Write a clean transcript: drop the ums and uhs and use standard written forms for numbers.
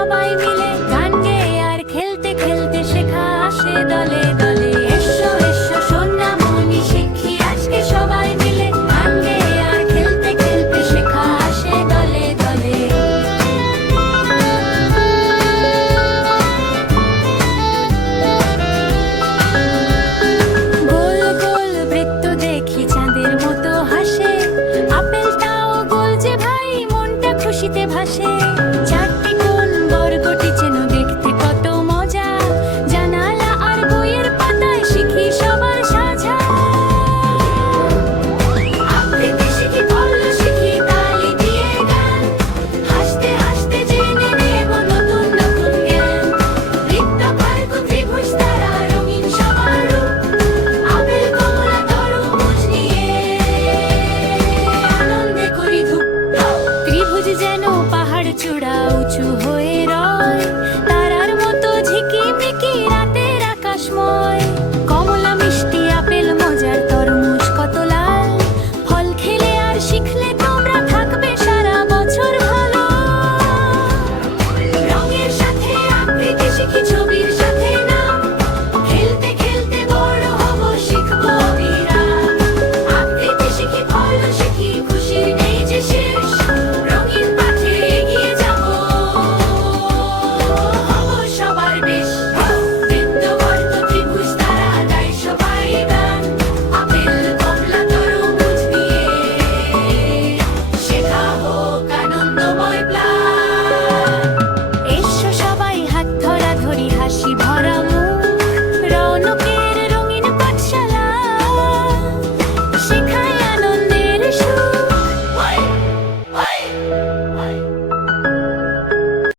সবাই মিলে গান গেয়ে আর খেলতে খেলতে শেখা আসে দলে দলে। এসো এসো সোনামণি শিখি আজকে সবাই মিলে গান গেয়ে আর খেলতে খেলতে শেখা আসে দলে দলে। গোল গোল বৃত্ত দেখি চাঁদের মতো হাসে, আপেলটাও গোল যে ভাই, মনটা খুশিতে ভাসে।